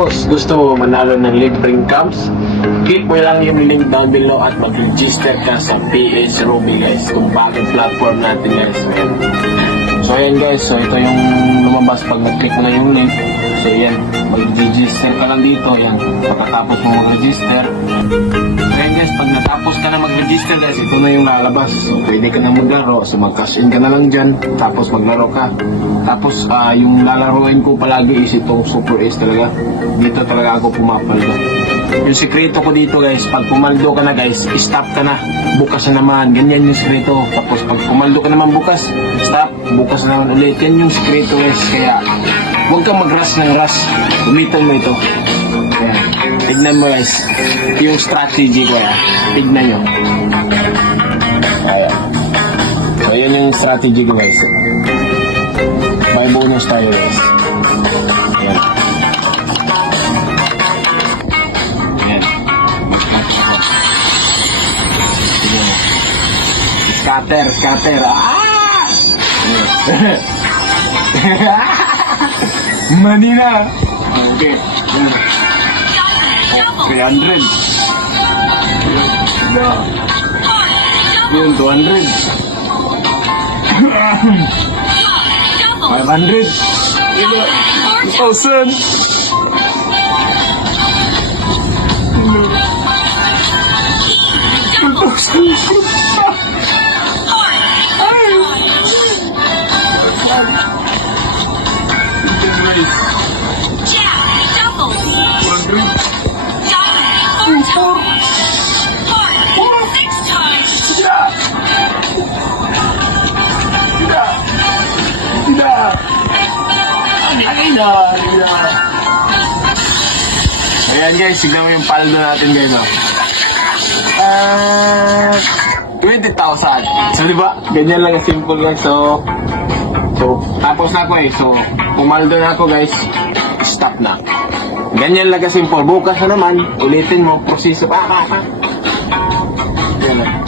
Tapos gusto mo manalo ng libreng camps, click mo lang yung link down below at mag-register ka sa PH Roaming guys, kung bagong platform natin guys. So ayan guys, so ito yung lumabas pag nag-click mo na yung link. So yan, mag-register ka lang dito, yan, pagkatapos mo mag-register. So ayan guys, pag natapos ka na mag-register guys, ito na yung lalabas. So pwede ka na maglaro, so mag-cash in ka na lang dyan, tapos maglaro ka. Tapos yung lalaroin ko palagi is itong Super Ace talaga. Dito talaga ako pumapaldo. Yung sekreto ko dito guys, pag pumaldo ka na guys, stop ka na, bukas na naman, ganyan yung sekreto. Tapos pag pumaldo ka naman bukas, stop, bukas na naman ulit. Yan yung sekreto guys, kaya huwag kang mag-rush ng rush, umitan mo ito. Ayan. Tignan mo guys, yung strategy ko ya, tignan nyo. Ayan. So yun yung strategy ko guys. May bonus tayo guys. Ayan. Scatter. Manila. Okay. 300. Yun, 200. 500. 2,000. Ayan guys, tignan mo yung paldo natin guys. 20,000. So diba, ganyan lang simple guys. So tapos na ako So pumaldo na ako guys, stop na. Ganyan lang simple. Bukas na naman, ulitin mo, proseso pa. Yan.